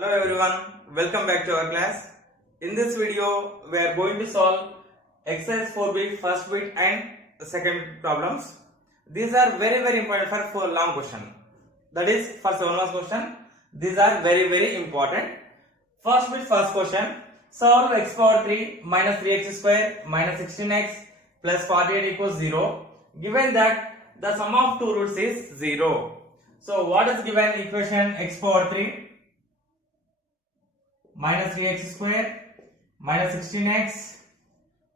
Hello everyone, welcome back to our class. In this video, we are going to solve exercise 4 bit, first bit and second bit problems. These are very important for long question. That is for 7 marks question. These are very important. First bit, first question. Solve x power 3 minus 3x square minus 16x plus 48 equals 0. Given that the sum of two roots is 0. So what is given equation x power 3? Minus 3x square minus 16x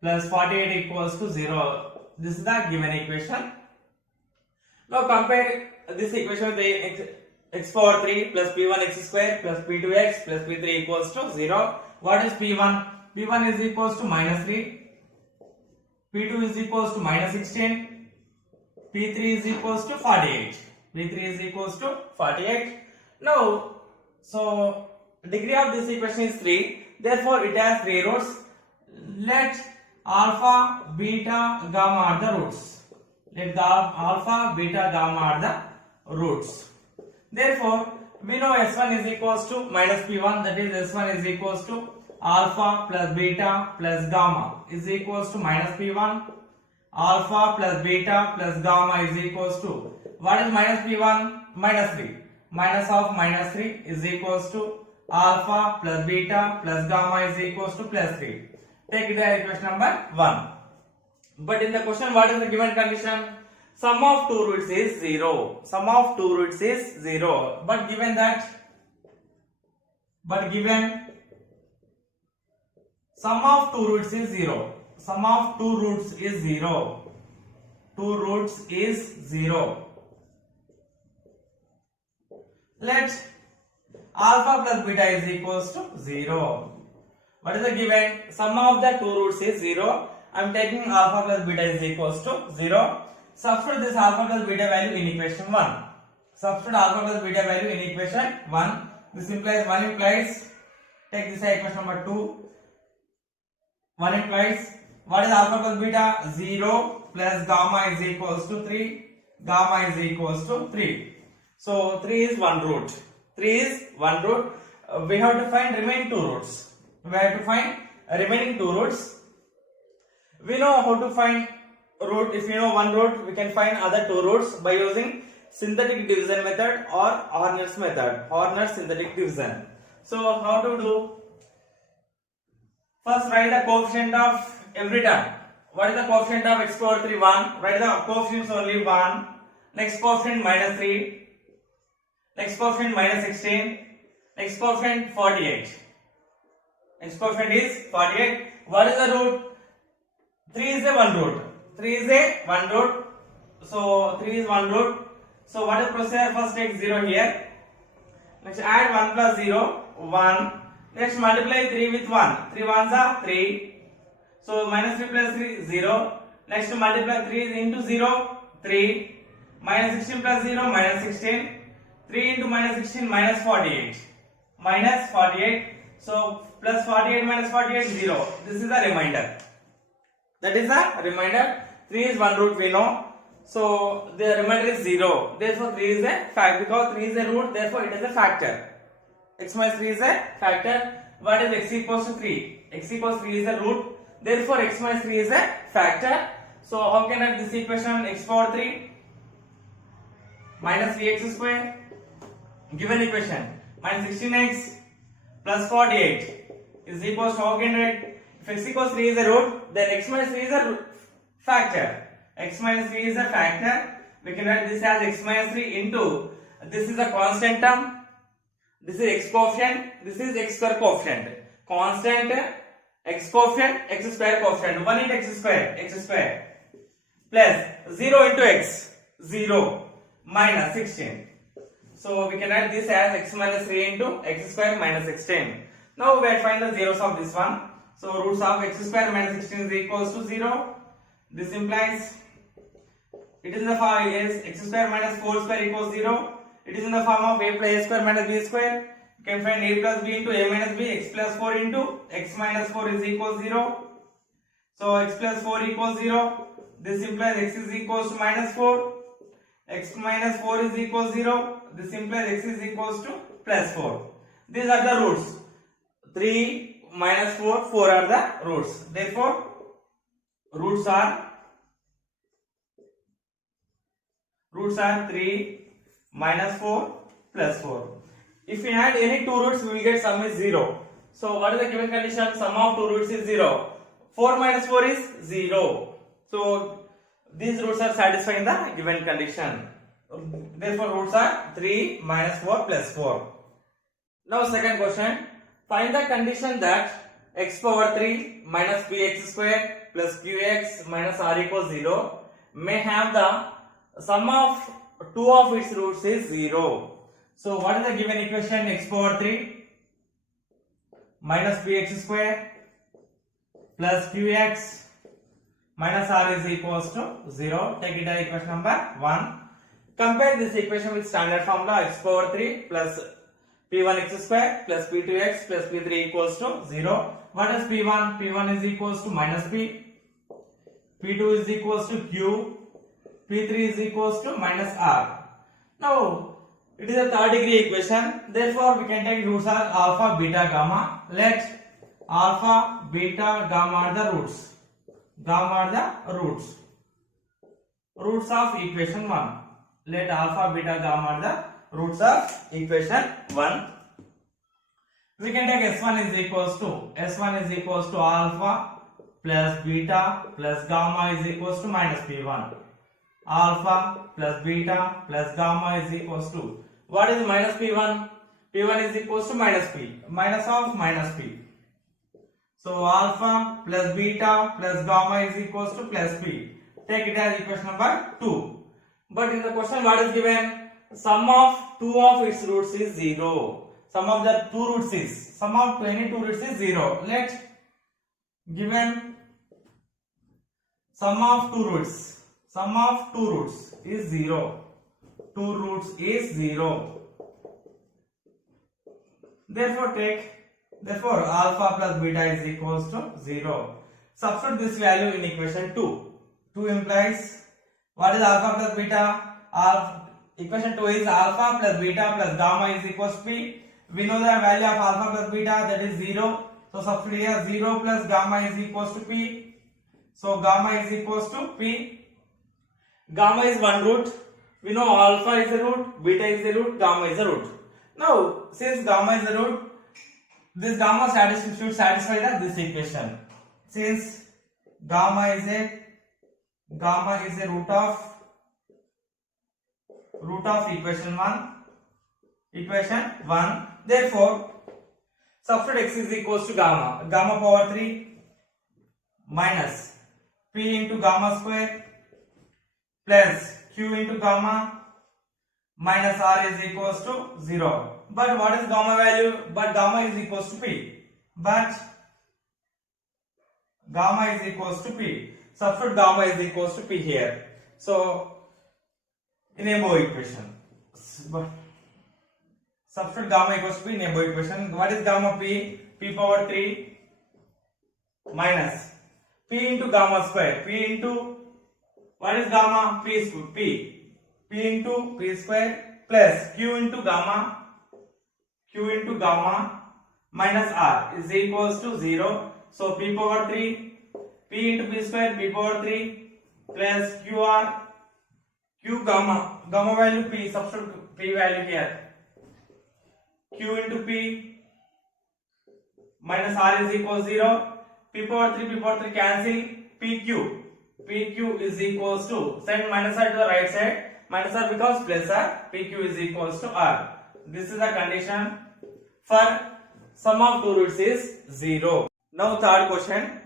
plus 48 equals to 0. This is the given equation. Now compare this equation with the x power 3 plus p1 x square plus p2x plus p3 equals to 0. What is p1? p1 is equals to minus 3, p2 is equals to minus 16, p3 is equals to 48. p3 is equals to 48. Now, so degree of this equation is 3, therefore it has 3 roots. Let alpha, beta, gamma are the roots. Let the alpha, beta, gamma are the roots. Therefore, we know s1 is equals to minus p1, that is s1 is equals to alpha plus beta plus gamma is equals to minus p1. Alpha plus beta plus gamma is equals to, what is minus p1? Minus 3. Minus of minus 3 is equals to alpha plus beta plus gamma is equals to plus 3. Take it as equation number 1. But in the question, what is the given condition? Sum of two roots is 0. Sum of two roots is 0. But given sum of two roots is 0. Sum of two roots is 0. Two roots is 0. Let alpha plus beta is equals to 0. What is the given? Sum of the two roots is 0. I am taking alpha plus beta is equals to 0. Substitute this alpha plus beta value in equation 1. Substitute alpha plus beta value in equation 1. This implies 1 implies, take this as equation number 2. 1 implies, what is alpha plus beta? 0 plus gamma is equals to 3. Gamma is equals to 3. So 3 is one root. 3 is one root. We have to find remaining two roots. We have to find remaining two roots. We know how to find root. If you know one root, we can find other two roots by using synthetic division method or Horner's method. Horner's synthetic division. So how to do? First write the coefficient of every term. What is the coefficient of x power 3? 1. Write the coefficients only 1. Next coefficient minus 3. Next coefficient minus 16. Next coefficient 48. Next coefficient is 48. What is the root? 3 is a one root. 3 is a one root. So 3 is one root. So what is procedure? First take 0 here. Next add 1 plus 0, 1. Next multiply 3 with 1. 3 ones are 3. So minus 3 plus 3 0. Next multiply 3 into 0, 3. Minus 16 plus 0, minus 16. 3 into minus 16 minus 48. Minus 48. So plus 48 minus 48 0. This is the remainder. That is the remainder. 3 is one root we know. So the remainder is 0. Therefore 3 is a factor. Because 3 is a root, therefore it is a factor. X minus 3 is a factor. What is x equals to 3? X equals 3 is a root. Therefore x minus 3 is a factor. So how can I write this equation? X power 3 minus 3x square. Given equation minus 16x plus 48 is equals to, how can I write? If x equals 3 is a root, then x minus 3 is a factor. X minus 3 is a factor. We can write this as x minus 3 into, this is a constant term. This is x coefficient. This is x square coefficient. Constant x coefficient, x square coefficient. 1 into x square plus 0 into x, 0 minus 16. So we can write this as x minus 3 into x square minus 16. Now we will find the zeros of this one. So roots of x square minus 16 is equals to 0. This implies it is in the form is x square minus 4 square equals 0. It is in the form of a plus a square minus b square. You can find a plus b into a minus b. X plus 4 into x minus 4 is equals 0. So x plus 4 equals 0. This implies x is equals to minus 4. X minus 4 is equals 0. This implies x is equals to plus 4. These are the roots. 3 minus 4, 4 are the roots. Therefore, roots are 3 minus 4 plus 4. If we add any two roots, we will get sum is 0. So what is the given condition? Sum of two roots is 0. 4 minus 4 is 0. So these roots are satisfying the given condition. Therefore roots are 3 minus 4 plus 4. Now second question. Find the condition that x power 3 minus px square plus qx minus r equals 0 may have the sum of two of its roots is 0. So what is the given equation? X power 3 minus px square plus qx minus r is equals to 0. Take it as equation number 1. Compare this equation with standard formula x power 3 plus p1x square plus p2x plus p3 equals to 0. What is p1? P1 is equals to minus p. P2 is equals to q. P3 is equals to minus r. Now it is a third degree equation. Therefore we can take roots are alpha, beta, gamma. Let alpha, beta, gamma are the roots. Gamma are the roots. Roots of equation 1. Let alpha, beta, gamma are the roots of equation 1. We can take S1 is equals to alpha plus beta plus gamma is equals to minus P1. Alpha plus beta plus gamma is equals to, what is minus P1? P1 is equals to minus P, minus of minus P. So alpha plus beta plus gamma is equals to plus P. Take it as equation number 2. But in the question what is given? Sum of two of its roots is 0. Sum of the two roots is, sum of any two roots is 0. Let given sum of two roots is 0. Two roots is 0. Therefore alpha plus beta is equals to 0. Substitute this value in equation 2. 2 implies, what is alpha plus beta? Equation 2 is alpha plus beta plus gamma is equals to p. We know the value of alpha plus beta, that is 0. So substitute here 0 plus gamma is equals to p. So gamma is equals to p. Gamma is one root. We know alpha is a root, beta is a root, gamma is a root. Now since gamma is a root, this gamma should satisfy this equation. Since gamma is a root of equation 1. Therefore substitute x is equals to gamma power 3 minus p into gamma square plus q into gamma minus r is equals to 0. But what is gamma value? But gamma is equals to p. Substitute gamma is equals to p here. So in above equation, substitute gamma equals to p in above equation. What is gamma? P power 3 minus p into gamma square. P into, what is gamma? P into p square plus q into gamma minus r is equals to 0. So p power 3 p into p square, p power 3 plus q gamma value p, substitute p value here, q into p minus r is equals 0. P power 3 cancel, pq is equals to, send minus r to the right side, minus r becomes plus r, pq is equals to r. This is the condition for sum of two roots is 0. Now third question.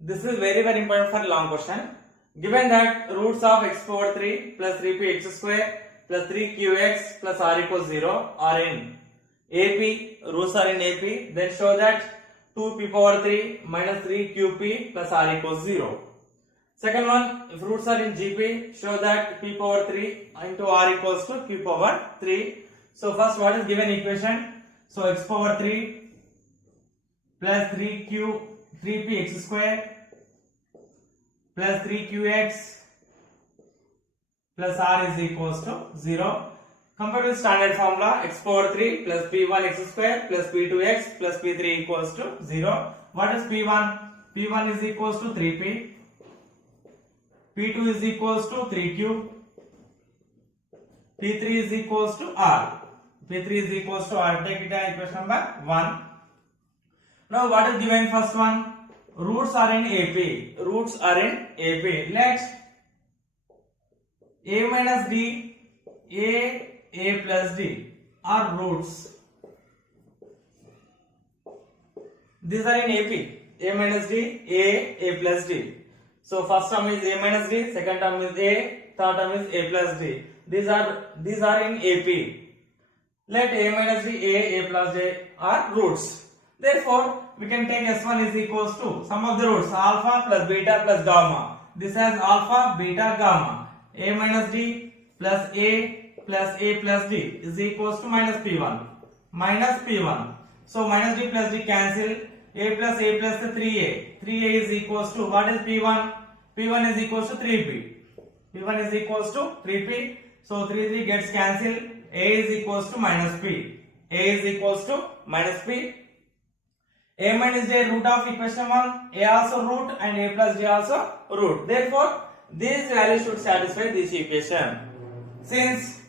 This is very important for long question. Given that roots of x power 3 plus 3px square plus 3qx plus r equals 0 are in AP, roots are in AP, then show that 2p power 3 minus 3qp plus r equals 0. Second one, if roots are in GP, show that p power 3 into r equals to q power 3. So first, what is given equation? So x power 3 plus 3px square plus 3qx plus r is equals to 0. Compare with standard formula x power 3 plus p1 x square plus p2x plus p3 equals to 0. What is p1? p1 is equals to 3p. p2 is equals to 3q. p3 is equals to r. p3 is equals to r. Take it as equation number 1. Now what is given first one? Roots are in AP. Roots are in AP. Let a minus d, a plus d are roots. These are in AP. A minus d, a plus d. So first term is a minus d, second term is a, third term is a plus d. These are in AP. Let a minus d, a plus d are roots. Therefore, we can take S1 is equals to sum of the roots alpha plus beta plus gamma. This has alpha, beta, gamma. A minus d plus a plus d is equals to minus p1. Minus p1. So minus d plus d cancel. A plus 3a. 3a is equals to what is p1? P1 is equals to 3p. P1 is equals to 3p. So 3 gets cancelled. A is equals to minus p. A is equals to minus p. A minus d root of equation 1. A also root and a plus d also root. Therefore, these values should satisfy this equation. Since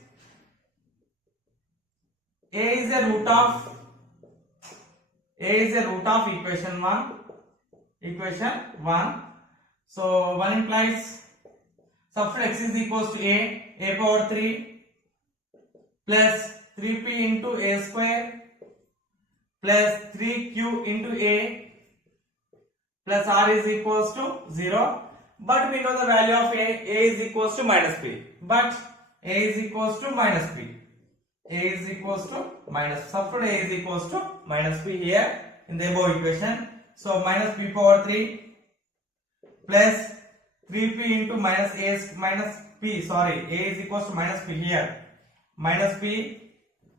A is a root of equation 1. So 1 implies substitute x is equals to a power 3 plus 3p into a square plus 3q into a plus r is equals to 0. But we know the value of a is equals to minus p. But a is equals to minus p. A is equals to minus. Substitute a is equals to minus p here in the above equation. So minus p power 3 plus 3p into minus p. Sorry, a is equals to minus p here. Minus p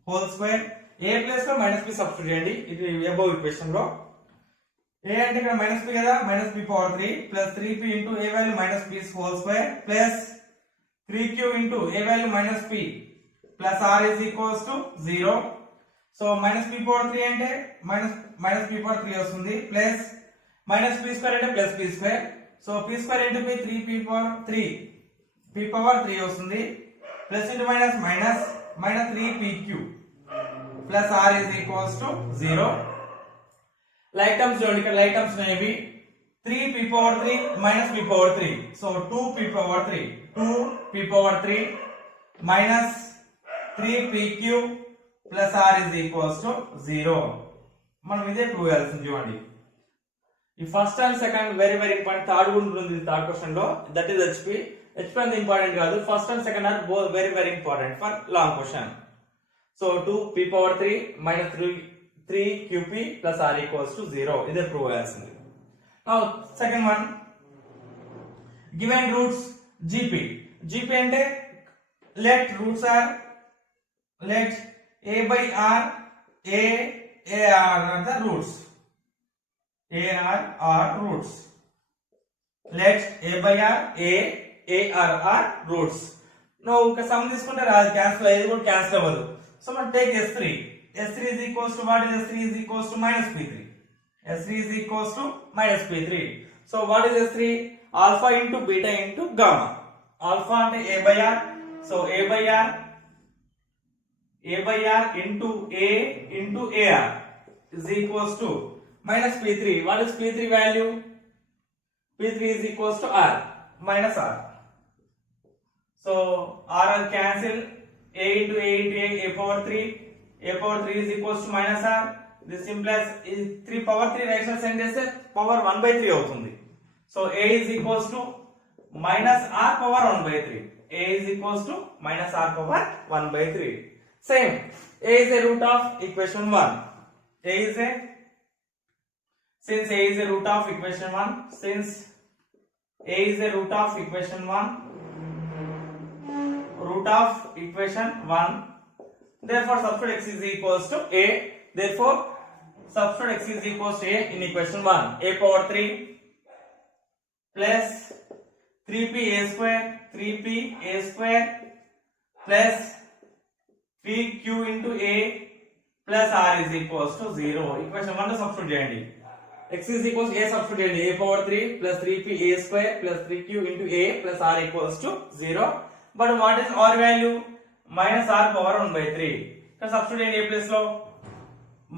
whole square. A place lo minus p substitute cheyandi. It above equation lo. A ante ikkada minus p kada, minus p power 3 plus 3p into a value minus p whole square plus 3q into a value minus p plus r is equals to 0. So minus p power 3 ante minus p power 3 vastundi plus minus p square ante plus p square. So p square into p 3p power 3 p power 3 vastundi plus into minus 3pq plus r is equals to 0. Like terms చూడండి ఇక్కడ like terms అనేవి 3p power 3 minus p power 3. So 2p power 3 minus 3pq plus r is equals to 0. మనం ఇదే prove చేయాల్సింది చూడండి. ఈ first and second very important. Third కూడా ఉంటుంది థర్డ్ క్వశ్చన్ లో, దట్ ఈస్ హెచ్పి. హెచ్పి అంత ఇంపార్టెంట్ కాదు. First and second are both very important for long question. So 2p power 3 minus 3qp plus r equals to 0. ఇదే prove చేయాల్సింది. Now second one, given roots gp అంటే let roots are let a by r are the roots. are roots. Let a by r are roots. Now ఒక some తీసుకుంటే రాదు, cancel అయ్యేది కూడా cancel అవ్వదు. So మనం take s3 is equals to what is s3 is equals to minus p3. S3 is equals to minus p3. So what is S3? Alpha into beta into gamma. Alpha ante a by r. So a by r into a into ar is equals to minus p3. What is p3 value? p3 is equals to r minus r. So r will cancel. A into a power 3. A power 3 is equals to minus r. This implies 3 power 3 right side send చేస్తే power 1 by 3 అవుతుంది. So a is equals to minus r power 1 by 3. A is equals to minus r power 1 by 3. Same. A is a root of equation 1. Since a is a root of equation 1, therefore substitute x is equals to a. Therefore substitute x is equals to a in equation 1. A power 3 plus 3p a square plus pq into a plus r is equals to 0. Equation 1 లో substitute చేయండి. x is equals a substitute చేయండి. a power 3 plus 3p a square plus 3q into a plus r equals to 0. But what is r value? Minus r power 1 by 3. ఇక్కడ substitute చేయండి a place లో.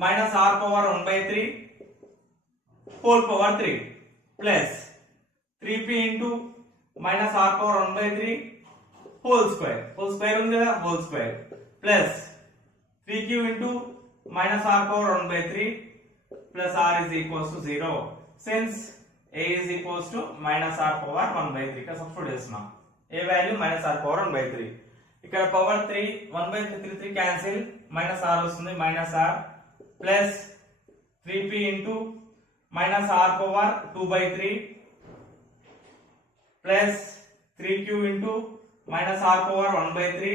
Minus r power 1 by 3 whole power 3 plus 3p into minus r power 1 by 3 whole square ఉంది కదా, whole square plus 3q into minus r power 1 by 3 plus r is equals to 0. Since a is equals to minus r power 1 by 3 ఇక్కడ substitute చేస్తున్నాం. a value minus r power 1 by 3. ఇక్కడ power 3 1 by 3 cancel, minus r వస్తుంది, minus r plus 3p into minus r power 2 by 3 plus 3q into minus r power 1 by 3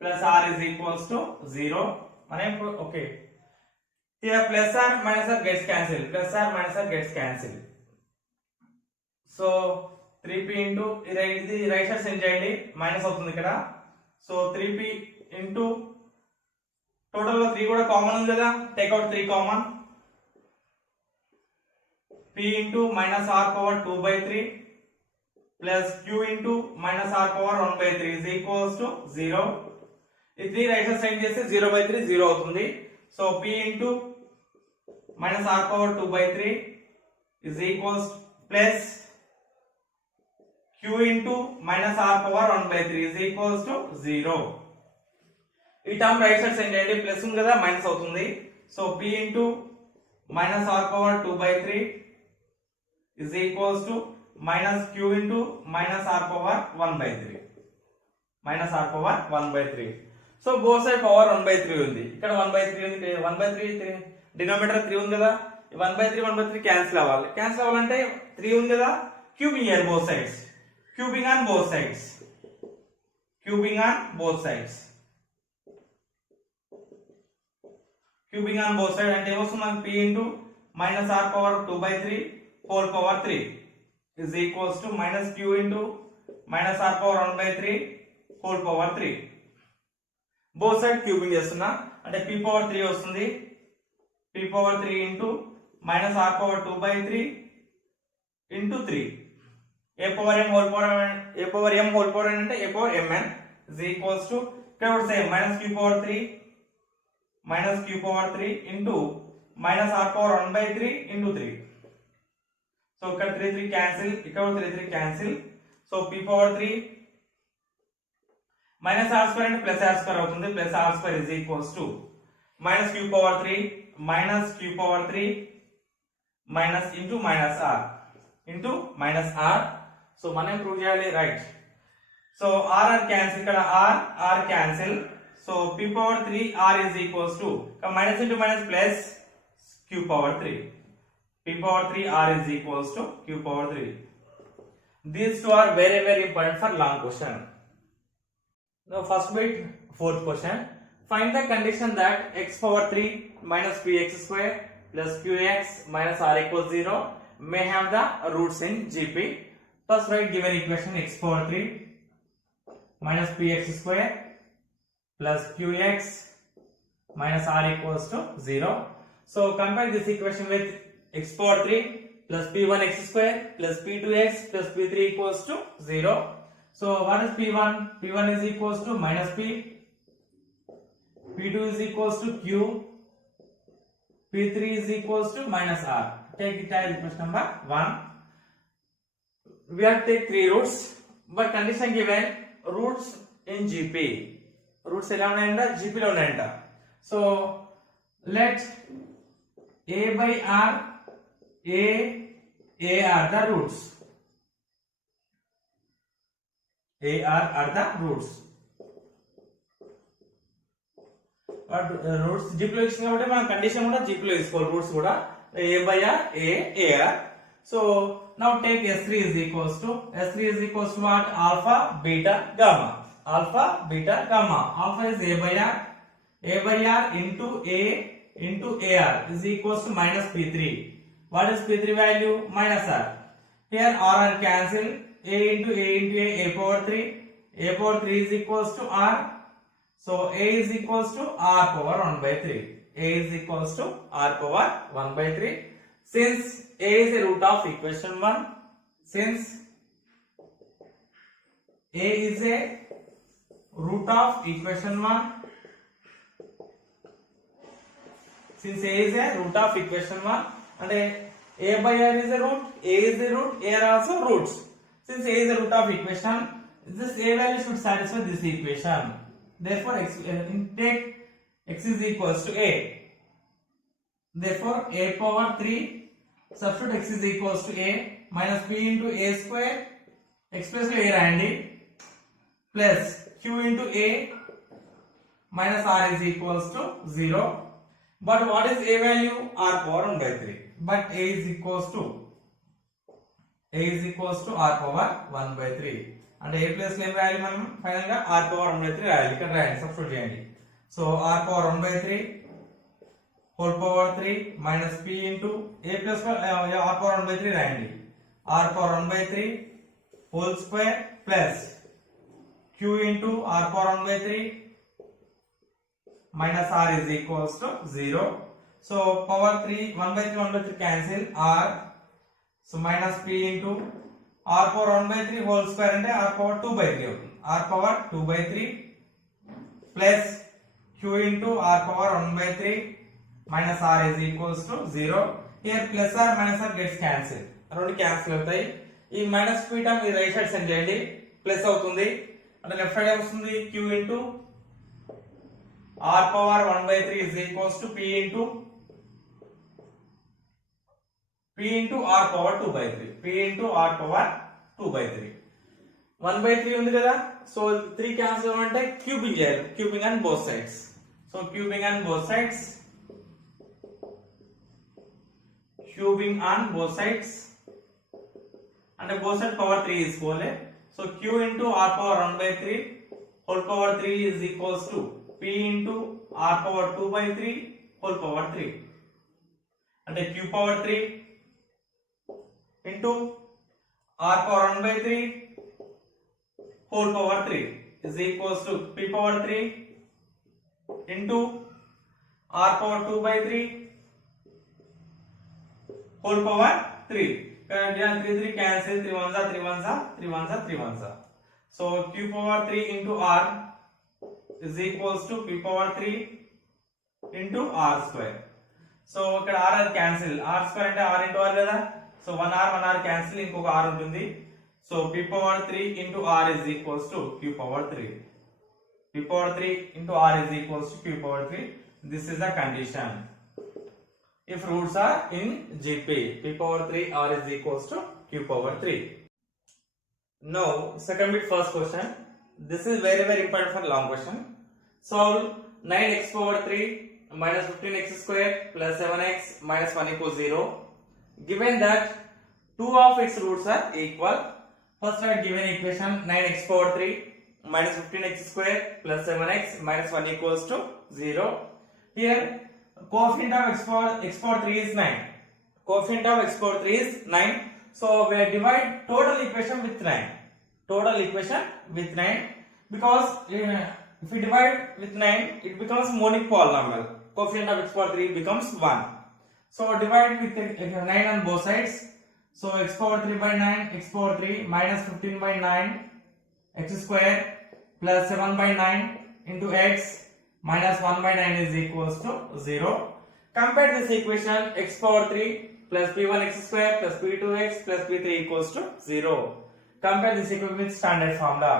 plus r is equals to 0. Okay, here plus r minus r gets cancelled, plus r minus r gets cancelled. So 3p into ఇది right side send చేయండి, minus అవుతుంది ఇక్కడ. So 3p into total గా 3 కూడా common ఉంది కదా, take out 3 common. p into minus r power 2 by 3 plus q into minus r power 1 by 3 is equals to 0. ఈ 3 right side send చేస్తే 0 by 3 0 అవుతుంది. So p into minus r power 2 by 3 is equals plus q into minus r power 1 by 3 is equals to 0. ఈ term right side send చేయండి, plus ఉంది కదా minus అవుతుంది. So p into minus r power 2 by 3 is equals to minus q into minus r power 1 by 3. Minus r power 1 by 3. So both side power 1 by 3 ఉంది. ఇక్కడ 1 by 3 ఉంది, 1 by 3 denominator 3 ఉంది కదా, 1 by 3 cancel అవ్వాలి. Cancel అవ్వాలంటే 3 ఉంది కదా, cubing here both sides. Cubing on both sides. Cubing on both sides. Cubing on both sides అంటే ఏమొస్తుంది మనకి p into minus r power 2 by 3 whole power 3 is equals to minus q into minus r power 1 by 3 whole power 3. Both side cubing చేస్తున్నా అంటే p power 3 వస్తుంది. p power 3 into minus r power 2 by 3 into 3. a power m whole power n అంటే a power mn is equals to ఇక్కడ కూడా same minus q power 3 into minus r power 1 by 3 into 3. So ఇక్కడ 3 cancel, ఇక్కడ 3 cancel. So p power 3 minus r square అంటే plus r square అవుతుంది, plus r square is equals to minus q power 3 minus into minus r into minus r. So మనం prove చేయాలి, right. So r cancel, ఇక్కడ r cancel. So p power 3 r is equals to minus into minus plus q power 3. p power 3 r is equals to q power 3. These two are very very important for long question. Now first bit, fourth question. Find the condition that x power 3 minus px square plus qx minus r equals 0 may have the roots in GP. First write given equation x power 3 minus px square plus qx minus r equals to 0. So compare this equation with x power 3 plus p1 x square plus p2x plus p3 equals to 0. So what is p1? p1 is equals to minus p, p2 is equals to q, p3 is equals to minus r. Take it as equation number 1. We have to take 3 roots, but condition given roots in GP. Roots ఎలా ఉన్నాయంట, GP లో ఉన్నాయంట. So let a by r, a are the roots. A are the roots. But roots GP లో ఇచ్చింది కాబట్టి మనం condition కూడా GP లో తీసుకోవాలి, రూట్స్ కూడా a by r, a r. So now take S3 is equals to what? Alpha, beta, gamma. Alpha, beta, gamma. Alpha is a by r into a into ar is equals to minus p3. What is p3 value? Minus r. Here r cancel. A into a power 3. A power 3 is equals to r. So a is equals to r power 1 by 3. A is equals to r power 1 by 3. Since a is a root of equation 1, since a is a root of equation 1, since a is a root of equation 1 and a by r is a root, a is a root, a are also roots. Since a is a root of equation, this a value should satisfy this equation. Therefore, take x is equals to a. Therefore, a power 3, substitute x is equals to a minus p into a square, x plus a randi, plus q into a minus r is equals to 0. But what is a value? R power 1 by 3. But a is equals to r power 1 by 3. And a plus name value మనం final గా r power 1 by 3 రాయాలి. ఇక్కడ రాయండి, substitute చేయండి. So r power 1 by 3 whole power 3 minus p into a plus r power 1 by 3 రాయండి. r power 1 by 3 whole square plus q into r power 1 by 3 minus r is equals to 0. So power 3 1 by 3 cancel r. So minus p into r power 1 by 3 whole square and r power 2 by 3 అవుతుంది. r power 2 by 3 plus q into r power 1 by 3 minus r is equals to 0. Here plus r minus r gets cancelled. రెండు cancel అవుతాయి. ఈ minus p term ఈ right side send చేయండి, plus అవుతుంది. అంటే left side వస్తుంది q into r power 1 by 3 is equals to p into r power 2 by 3. p into r power 2 by 3. 1 by 3 ఉంది కదా, సో 3 క్యాన్సిల్ అవ్వాలంటే క్యూబింగ్ చేయాలి. Cubing on both sides. So cubing on both sides, cubing on both sides అంటే both side power 3 తీసుకోవాలి. So q into r power 1 by 3 whole power 3 is equals to p into r power 2 by 3 whole power 3 అంటే q power 3 into r power 1 by 3 whole power 3 is equals to p power 3 into r power 2 by 3 whole power 3. 3 cancel, 3 1s are 3 1s are 3 1s are 3 1s are. So q power 3 into r is equals to p power 3 into r square. So ఇక్కడ r cancel, r square అంటే r into r కదా. So 1 r cancel, ఇంకొక r ఉంటుంది. So p power 3 into r is equals to q power 3. p power 3 into r is equals to q power 3. This is the condition if roots are in GP. p power 3 r is equals to q power 3. Now second bit first question. This is very important for long question. Solve 9x power 3 minus 15x square plus 7x minus 1 equals 0. Given that two of its roots are equal, first write given equation 9x power 3 minus 15x square plus 7x minus 1 equals to 0. Here coefficient of x power 3 is 9. Coefficient of x power 3 is 9. So we divide total equation with 9. Total equation with 9 because if we divide with 9 it becomes monic polynomial. Coefficient of x power 3 becomes 1. So divide with 9 on both sides. So x power 3 by 9, x power 3 minus 15 by 9 x square plus 7 by 9 into x minus 1 by 9 is equals to 0. Compare this equation x power 3 plus p1 x square plus p2x plus p3 equals to 0. Compare this equation with standard formula.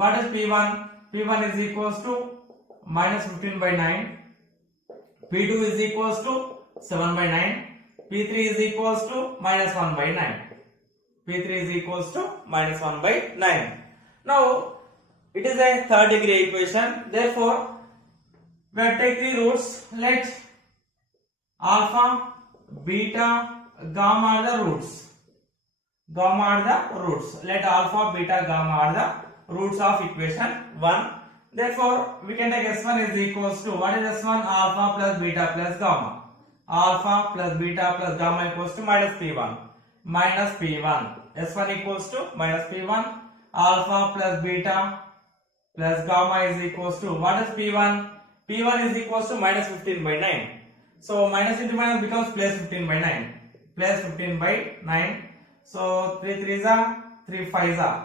What is p1? p1 is equals to minus 15 by 9. p2 is equals to 7 by 9. p3 is equals to minus 1 by 9. p3 is equals to minus 1 by 9. Now it is a third degree equation. Therefore we have take three roots. Let alpha, beta, gamma are the roots. Gamma are the roots. Let alpha, beta, gamma are the roots of equation 1. Therefore we can take s1 is equals to, what is s1? Alpha plus beta plus gamma. Alpha plus beta plus gamma equals to minus p1. Minus p1. s1 equals to minus p1. Alpha plus beta plus gamma is equals to, what is P1? P1 is equals to minus 15 by 9. So minus into minus becomes plus 15 by 9. Plus 15 by 9. So 3 3s are 3 5s are.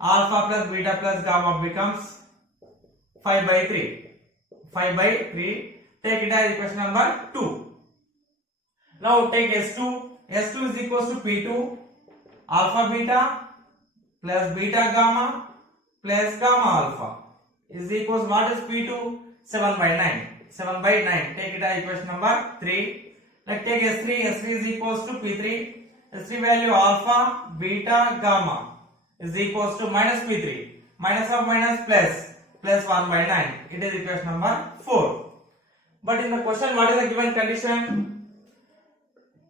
Alpha plus beta plus gamma becomes 5 by 3. 5 by 3. Take it as equation number 2. Now take S2. S2 is equals to P2 alpha beta plus beta gamma plus gamma alpha is equals, what is P2? 7 by 9. 7 by 9. Take it as equation number 3. Like take S3. S3 is equals to P3. S3 value alpha beta gamma is equals to minus P3. Minus of minus plus 1 by 9. It is equation number 4. But in the question, what is the given condition?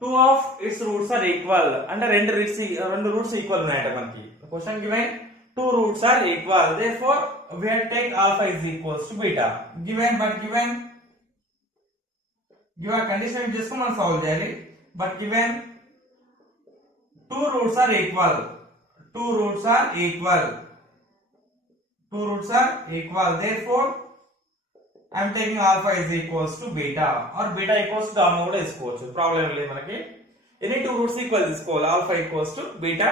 Two of its roots are equal. And రెండు roots equal ఉన్నాయట మనకి. The question given, two roots are equal. Therefore, we have to take alpha is equals to beta. Given condition చేసుకుని మనం solve చేయాలి. But given two roots are equal. Two roots are equal. Therefore, I am taking alpha is equals to beta or beta equals to gamma కూడా తీసుకోవచ్చు. Problem లేదు మనకి. Any two roots equal తీసుకోవాలి. Alpha equals to beta.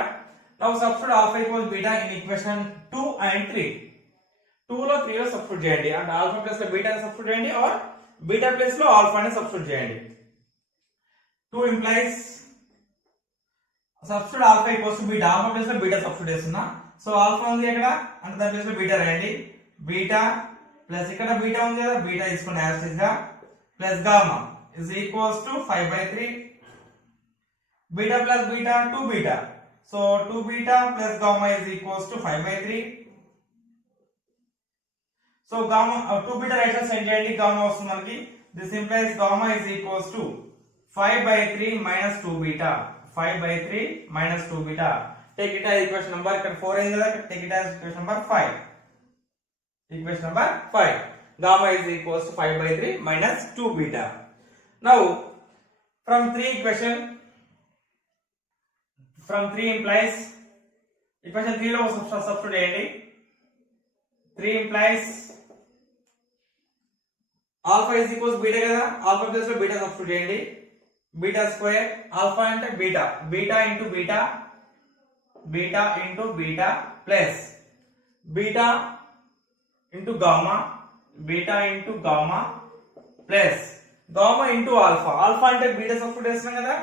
Now substitute alpha equals beta in equation 2 and 3. 2 లో 3 లో substitute చేయండి. అంటే alpha plus లో బీటా ని సబ్స్టిట్యూట్ చేయండి or బీటా ప్లస్ లో ఆల్ఫా ని సబ్స్టిట్యూట్ చేయండి. 2 implies substitute alpha equals to beta. alpha plus లో బీటా సబ్స్టిట్యూట్ చేస్తున్నా. సో ఆల్ఫా ఉంది ఇక్కడ అంటే దాని ప్లేస్ లో బీటా రాయండి. బీటా ప్లస్ ఇక్కడ బీటా ఉంది కదా, బీటా తీసుకోండి యాజ్ ఇట్ ఇస్ గా, plus gamma is equals to 5 by 3. Beta plus beta 2 beta. So 2 beta plus gamma is equals to 5 by 3. So gamma 2 beta right side send చేయండి, gamma వస్తుంది మనకి. This implies gamma is equals to 5 by 3 minus 2 beta. 5 by 3 minus 2 beta. Take it as equation number, ఇక్కడ 4 అయింది కదా, take it as equation number 5. Equation number 5. Gamma is equals to 5 by 3 minus 2 beta. Now, from 3 equation, from 3 implies, equation 3 లో substitute చేయండి. 3 implies alpha is equals to beta కదా, alpha plus లో beta substitute చేయండి. Beta square, alpha అంటే beta, beta into beta plus beta into gamma plus gamma into alpha. Alpha అంటే beta substitute చేస్తున్నాం కదా,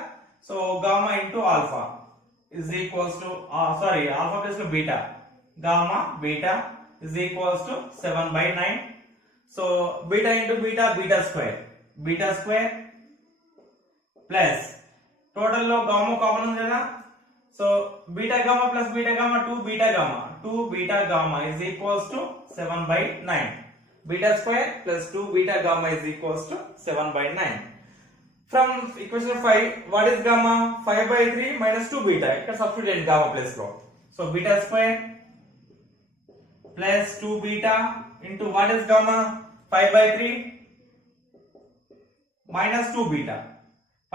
so gamma into alpha is equals to alpha plus లో beta, gamma beta is equals to 7 by 9. So beta into beta square plus total లో gamma common ఉంది కదా, so beta gamma plus beta gamma 2 beta gamma is equals to 7 by 9. Beta square plus 2 beta gamma is equals to 7 by 9. From equation 5, what is gamma? 5 by 3 minus 2 beta. Here substitute gamma place lo. So beta square plus 2 beta into what is gamma? 5 by 3 minus 2 beta.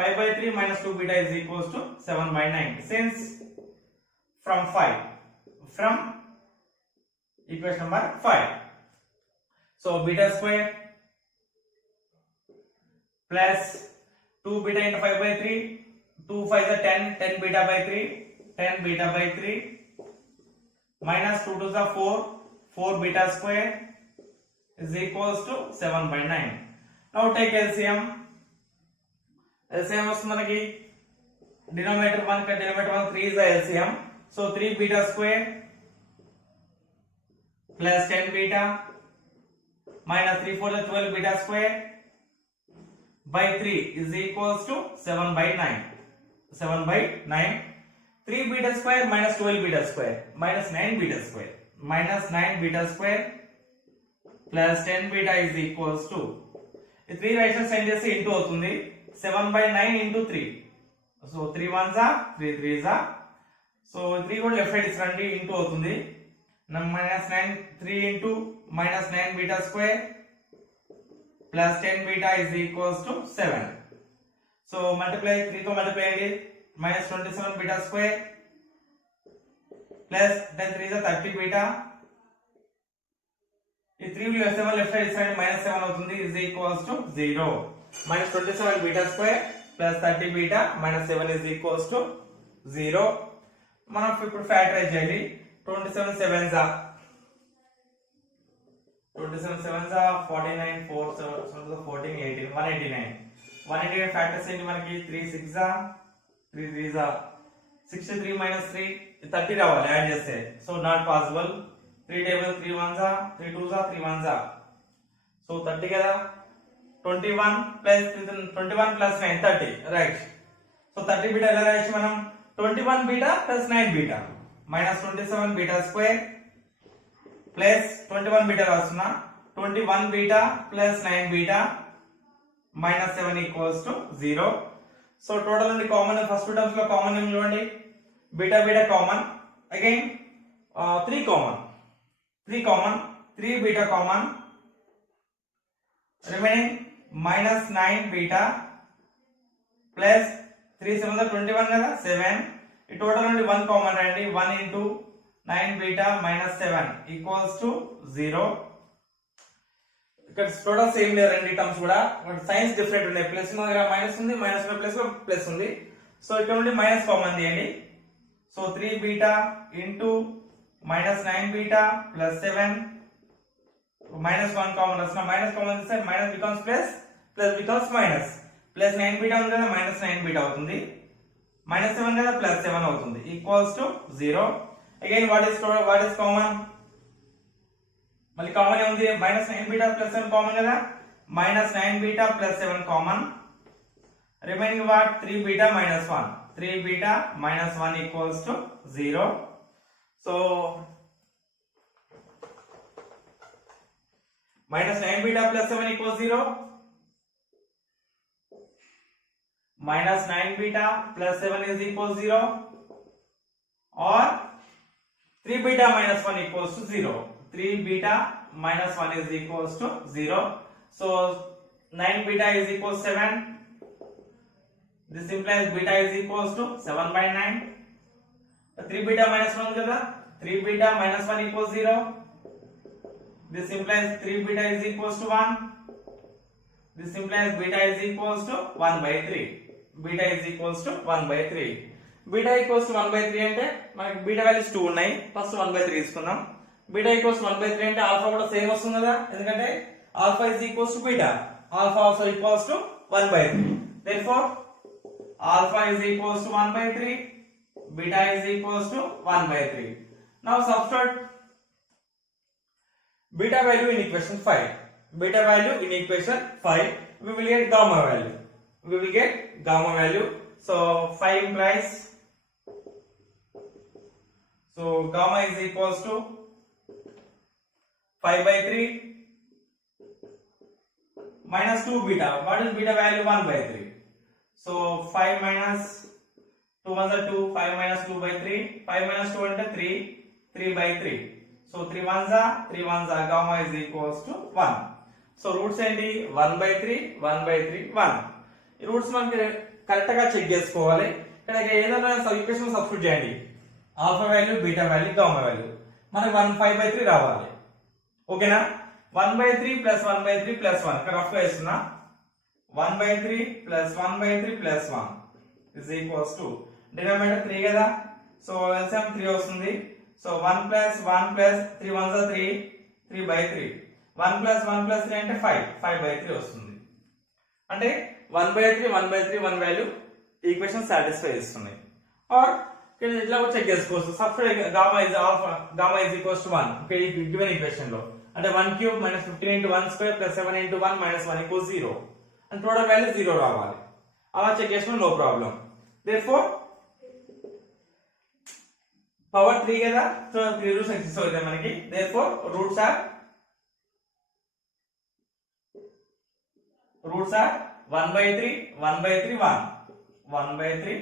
5 by 3 minus 2 beta is equals to 7 by 9. Since from equation number 5. So beta square plus 2 beta into 5 by 3, 2 5 is 10 beta by 3, 10 beta by 3 minus 2 to the 4 beta square is equals to 7 by 9. Now take LCM. LCM వస్తుంది మనకి, denominator 1 ka denominator 1 3 is the LCM. So 3 beta square plus 10 beta minus 3 4 is 12 beta square by 3 is equals to 7 by 9. 7 by 9. 3 beta square minus 12 beta square minus 9 beta square plus 10 beta is equals to 3 right hand side చేస్తే into అవుతుంది, 7 by 9 into 3. So 3 1s are 3 3s are, so 3 కూడా left side ఇస్తారండి, into అవుతుంది. minus 9 3 into minus 9 beta square plus 10 beta is equals to 7. So multiply 3 తో multiply చేయండి, minus 27 beta square plus 10 3 is 30 beta ఈ 3 left 7 left side side -7 అవుతుంది is equals to 0. -27 beta square plus 30 beta minus 7 is equals to 0. మనం ఇప్పుడు factorise చేయాలి. 27 7s are 49 4 7 14 18 189. 188 factors ఏంటి మనకి 3 6s are 3 3s are 63 minus 3 30 రావాలి add చేస్తే. So not possible. 3 table 3 1s are 3 2s are 3 1s are. So 30 కదా. 21 plus 9 30 right. So 30 beta ఎలా రాయొచ్చు మనం? 21 beta plus 9 beta minus 27 beta square plus 21 beta రాస్తున్నా 21 beta plus 9 beta minus 7 equals to 0. So total నుండి common first terms లో common ఏం చూడండి. Beta beta common, again 3 common 3 beta common, remaining minus 9 beta plus 3 7 21 కదా 7. ఈ total నుండి 1 common రండి. 1 into 9 beta minus 7 equals to 0. ఇక్కడ టోటల్ సేమ్ లేరు రెండు టర్మ్స్ కూడా, సైన్స్ డిఫరెంట్ ఉన్నాయి. ప్లస్ ఉన్న దగ్గర మైనస్ ఉంది, మైనస్ ఉన్న ప్లేస్ లో ప్లస్ ఉంది. సో ఇక్కడ నుండి మైనస్ కామన్ తీయండి. So 3 beta into minus 9 beta plus 7 minus 1 common వస్తున్నా. మైనస్ కామన్ తీస్తే minus becomes plus, plus becomes minus. Plus 9 beta ఉంది కదా మైనస్ 9 బీటా అవుతుంది. మైనస్ 7 కదా ప్లస్ 7 అవుతుంది equals to 0. Again what is common? మళ్ళీ కామన్ ఏముంది? మైనస్ 9 బీటా ప్లస్ 7 కామన్ కదా. Minus 9 beta plus 7 common, remaining what 3 beta minus 1. 3 beta minus 1 equals to 0. So minus 9 beta plus 7 equals 0. Minus 9 beta plus 7 is equals 0. Or 3 beta minus 1 equals to 0. 3 beta minus 1 is equals to 0. So 9 beta is equals 7. This implies beta is equals to 7 by 9. 3 beta minus 1 kada. 3 beta minus 1 equals 0. This implies 3 beta is equals to 1. This implies beta is equals to 1 by 3. Beta is equals to 1 by 3. Beta equals to 1 by 3 అంటే మనకి beta values 2 ఉన్నాయి. First 1 by 3 తీసుకుందాం. Beta equals 1 by 3 అంటే alpha కూడా same వస్తుంది కదా, ఎందుకంటే alpha is equals to beta. Alpha also equals to 1 by 3. Therefore alpha is equals to 1 by 3. Beta is equals to 1 by 3. Now substitute beta value in equation 5. Beta value in equation 5. We will get gamma value. So 5 implies, so gamma is equals to 5 by 3 minus 2 beta. What is beta value? 1 by 3. So 5 minus 2 1s are 2. 5 minus 2 by 3. 5 minus 2 into 3. 3 by 3. So 3 1s are gamma is equals to 1. So roots ఏంటి? 1 by 3 1 by 3 1. ఈ roots మనకి correct గా check చేసుకోవాలి. ఇక్కడ ఏదైనా equation substitute చేయండి. Alpha value, beta value, gamma value మనకి 1 5 by 3 రావాలి. ఓకేనా? 1 by 3 plus 1 by 3 plus 1 ఇక్కడ రఫ్ గా ఇస్తున్నా. 1 by 3 plus 1 by 3 plus 1 is equals to denominator 3 కదా. సో LCM 3 వస్తుంది. So 1 plus 3 1s are 3 by 3. 1 plus 3 అంటే 5 by 3 వస్తుంది. అంటే 1 by 3 1 వాల్యూ ఈక్వేషన్ సాటిస్ఫై చేస్తుంది. ఆర్ ఇట్లా చెక్ చేసుకోవచ్చు. Substitute gamma is equals to 1 given equation లో. అంటే 1 cube minus 15 into 1 square plus 7 into 1 minus 1 equals 0. And total value 0 రావాలి. అలా చెక్ చేసిన నో ప్రాబ్లం. Therefore పవర్ 3 కదా, సో 3 రూట్స్ ఎగ్జిస్ట్ అవుతాయి మనకి. Therefore roots are 1 by 3 1 by 3 1 1 by 3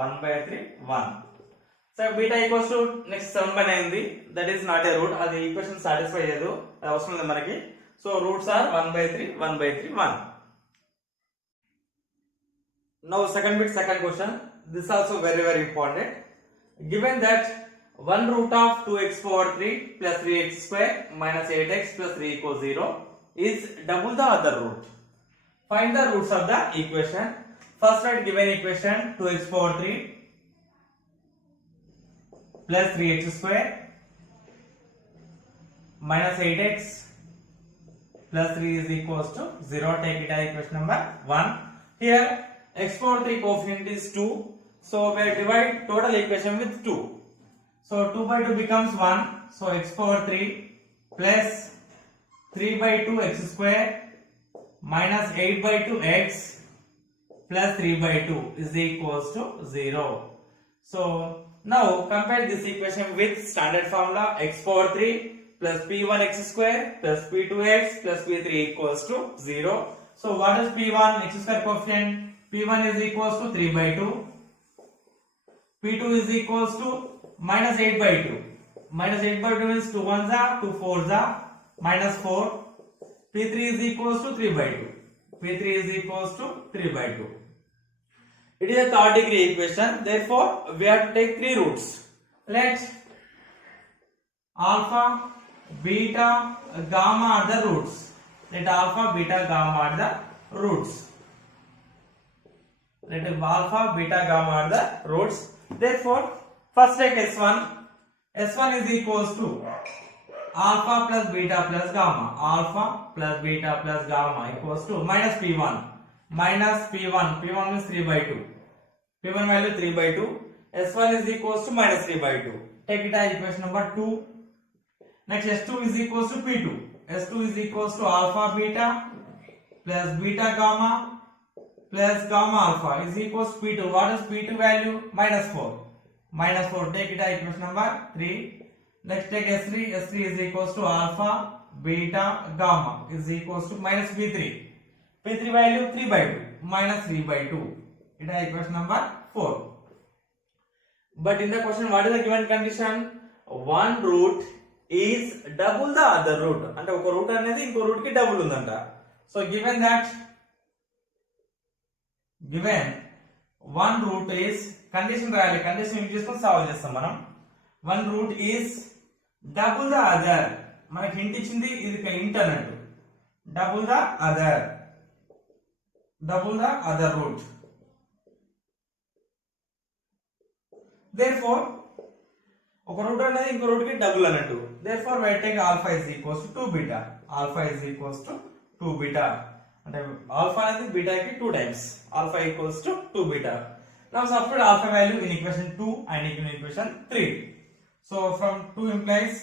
1 by 3 1. So beta equals to next 7 by 9 ఉంది. That is not a root. అది equation satisfy చేయదు, అది అవసరం లేదు మనకి. So roots are 1 by 3 1 by 3 1. Now second question. This also very important. Given that 1 root of 2x power 3 plus 3x square minus 8x plus 3 equals 0 is double the other root. Find the roots of the equation. First write given equation 2x power 3 plus 3x square minus 8x plus 3 is equals to 0. Take it as equation number 1. Here x power 3 coefficient is 2. So we divide total equation with 2. So 2 by 2 becomes 1. So x power 3 plus 3 by 2 x square minus 8 by 2 x plus 3 by 2 is equals to 0. So now compare this equation with standard formula x power 3 plus p1 x square plus p2 x plus p3 equals to 0. So what is p1 x square coefficient? p1 is equals to 3 by 2. p2 is equals to minus 8 by 2. Minus 8 by 2 means 2 1s are 2 4s are minus 4. p3 is equals to 3 by 2. p3 is equals to 3 by 2. It is a third degree equation. Therefore, we have to take 3 roots. Let alpha, beta, gamma are the roots. Let alpha, beta, gamma are the roots. Let alpha, beta, gamma are the roots. Therefore, first take S1. S1 is equals to alpha plus beta plus gamma. Alpha plus beta plus gamma equals to minus P1. Minus P1. P1 means 3 by 2. P1 value 3 by 2. S1 is equals to minus 3 by 2. Take it as equation number 2. Next S2 is equals to P2. S2 is equals to alpha beta plus beta gamma plus gamma alpha is equals to P2. What is P2 value? Minus 4. Minus 4. Take it as equation number 3. Next take S3. S3 is equals to alpha beta gamma is equals to minus P3. P3 value 3 by 2 minus 3 by 2. It is equation number 4. But in the question, what is the given condition? One root is double the other root. అంటే ఒక route అనేది ఇంకో route కి double ఉందంట. So given that one root is condition రాయాలి. Condition use చేసుకొని solve చేస్తాం మనం. One root is double the other. మనకి హింట్ ఇచ్చింది ఇది హింట్ అన్నట్టు. Double the other root. Therefore ఒక రూట్ అనేది ఇంకో రూట్ కి డబుల్ అన్నట్టు. Therefore we take alpha is equals to 2 beta. Alpha is equals to 2 beta. అంటే alpha అనేది beta కి 2 times. Alpha equals to 2 beta. Now substitute alpha value in equation 2 and in equation 3. So from 2 implies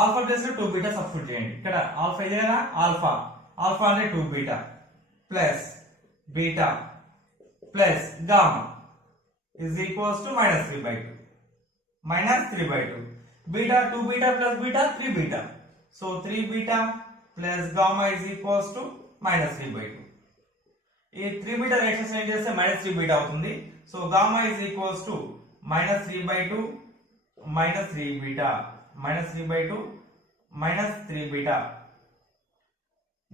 alpha plus 2 beta substitute చేయండి. ఇక్కడ alpha ఇది కదా alpha. Alpha అంటే 2 beta plus beta plus gamma is equals to minus 3 by 2. Minus 3 by 2. Beta 2 beta plus beta 3 beta. So 3 beta plus gamma is equals to minus 3 by 2. ఈ 3 beta rations ఏం చేస్తే minus 3 beta అవుతుంది. So gamma is equals to minus 3 by 2 minus 3 beta. Minus 3 by 2 minus 3 beta.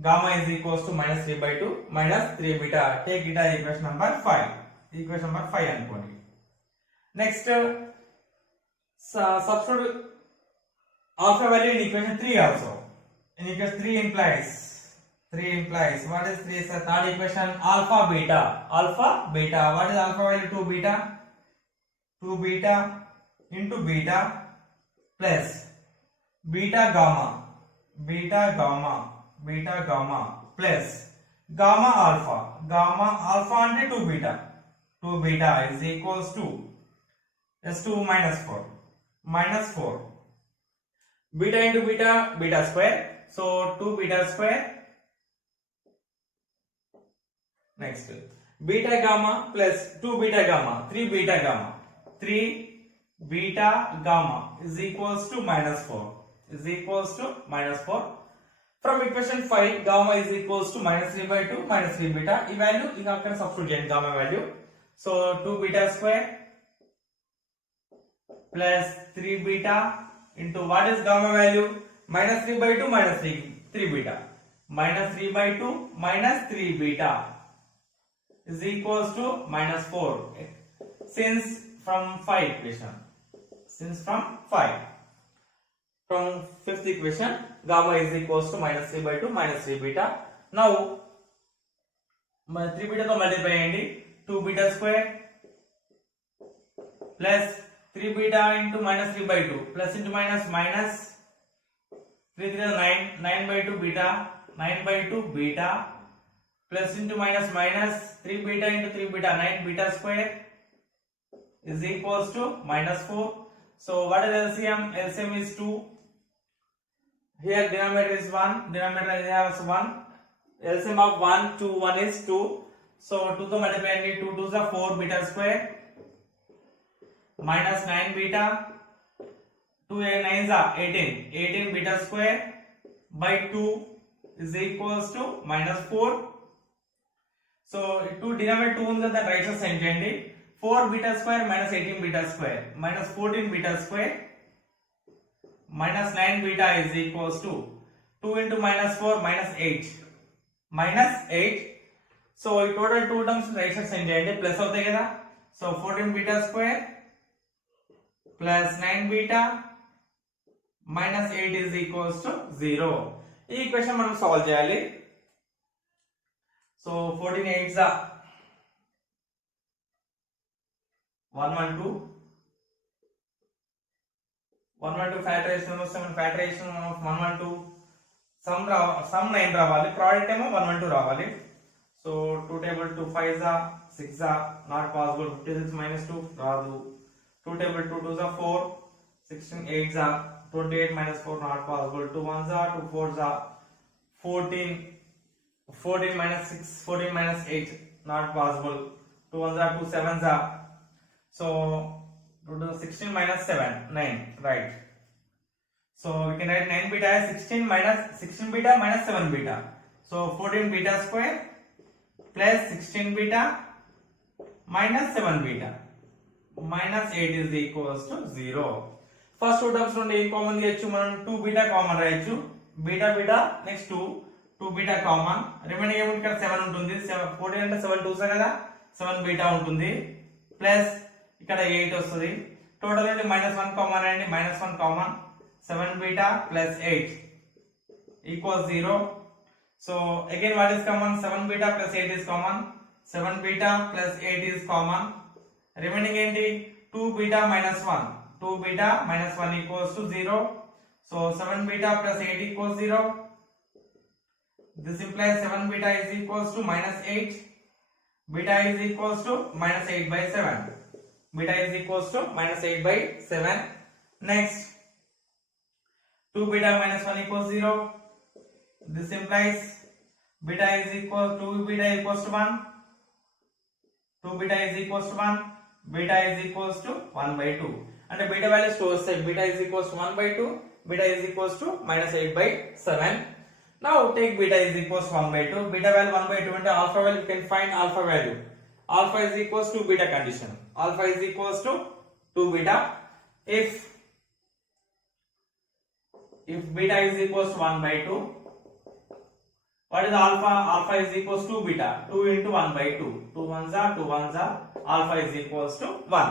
Gamma is equals to minus 3 by 2 minus 3 beta. Take it as equation number 5. Equation number 5 అనుకోండి. Next substitute alpha value in equation 3 also. In equation 3 implies what is 3 is the third equation alpha beta. What is alpha value? 2 beta into beta plus beta gamma plus gamma alpha అంటే 2 beta. 2 beta is equals to S2 minus 4 beta into beta square. So 2 beta square. Next beta gamma plus 2 beta gamma 3 beta gamma is equals to minus 4 From equation 5 gamma is equals to minus 3 by 2 minus 3 beta. ఈ value ఇక అక్కడ substitute చేయండి gamma value. So 2 beta square plus 3 beta into what is gamma value? Minus 3 by 2 minus 3 beta. Minus 3 by 2 minus 3 beta is equals to minus 4. Since from 5 equation. Since from 5. From fifth equation, gamma is equals to minus 3 by 2 minus 3 beta. Now, 3 beta to multiply and 2 beta square plus 3 beta into minus 3 by 2 plus into minus 3 3 9 9 by 2 beta 9 by 2 beta plus into minus 3 beta into 3 beta 9 beta square is equals to minus 4. So what is LCM? LCM is 2. Here denominator is 1. Denominator has 1. LCM of 1 to 1 is 2. So 2 to multiply and 2 to the 4 beta square minus 9 beta 2 and 9 is 18. 18 beta square by 2 is equals to minus 4. So 2 denominator 2 on the right side change 4 beta square minus 18 beta square minus 14 beta square minus 9 beta is equals to 2 into minus 4 minus 8 minus 8. So total 2 terms right side change plus होते हैं ना. So 14 beta square plus 9 beta minus 8 is equals to 0. ఈ equation మనం solve చేయాలి. So 14 8s are 112 factorization వస్తే మన factorization of 112 sum 9 రావాలి, product ఏమో 112 రావాలి. So 2 table 2 5s are 6 are not possible. 56 minus 2 రాదు. 2 table 2 2s are 4 16 8s are 28 minus 4 not possible. 2 1s are 2 4s are 14 14 minus 6 14 minus 8 not possible. 2 1s are 2 7s are. So 16 minus 7 9, right? So we can write 9 beta as 16 beta minus 7 beta. So 14 beta square plus 16 beta minus 7 beta minus 8 is equals to 0. First two terms నుండి ఏం common తీయొచ్చు మనం? 2 beta common రాయొచ్చు. beta next 2 beta common. Remaining ఏముంది ఇక్కడ 7 ఉంటుంది. 14 అంటే 7 2s కదా, 7 beta ఉంటుంది ప్లస్ ఇక్కడ 8 వస్తుంది. టోటల్ నుండి -1 కామన్ అండి, -1 common. 7 beta plus 8 equals 0. So again what is common? 7 beta plus 8 is common. 7 beta plus 8 is common. Remaining ఏంటి? 2 beta minus 1. 2 beta minus 1 equals to 0. So 7 beta plus 8 equals 0. This implies 7 beta is equals to -8. Beta is equals to -8 by 7. Beta is equals to -8 by 7. Next 2 beta minus 1 equals 0. This implies beta is equal to 2 beta equals to 1. 2 beta is equals to 1. Beta is equals to 1 by 2. And the beta value stores say beta is equals to 1 by 2. Beta is equals to -8 by 7. Now take beta is equals to 1 by 2. Beta value 1 by 2 and alpha value, you can find alpha value. Alpha is equals to beta condition. Alpha is equals to 2 beta. If beta is equals to 1 by 2, what is alpha? Alpha is equals to beta. 2 into 1 by 2. 2 1s are 2 1s are. Alpha is equals to 1.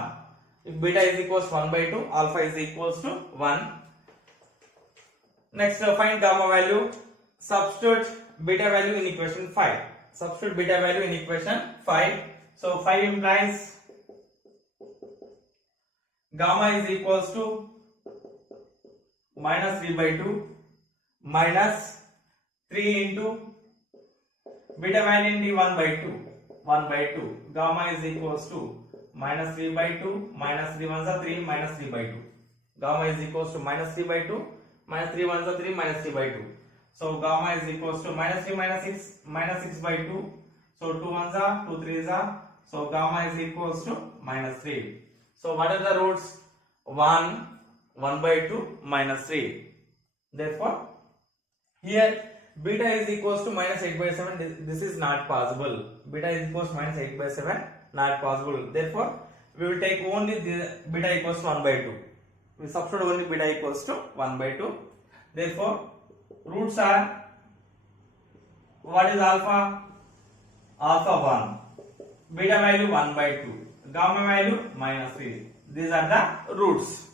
If beta is equals to 1 by 2, alpha is equals to 1. Next, find gamma value. Substitute beta value in equation 5. Substitute beta value in equation 5. So 5 implies gamma is equals to -3 by 2 minus 3 into beta value in 1 by 2. 1 by 2. Gamma is equals to -3 by 2 minus 3 1s are 3 minus 3 by 2. Gamma is equals to -3 by 2 minus 3 1s are 3 minus 3 by 2. So gamma is equals to -3 minus 6 by 2. So 2 1s are 2 3s are. So gamma is equals to -3. So what are the roots? 1 1 by 2 -3. Therefore here beta is equals to -8 by 7. This is not possible. Beta is equals to -8 by 7, not possible. Therefore we will take only the beta equals to 1 by 2. We substitute only beta equals to 1 by 2. Therefore roots are, what is alpha? Alpha 1. Beta value 1 by 2. gamma value minus 3. These are the roots.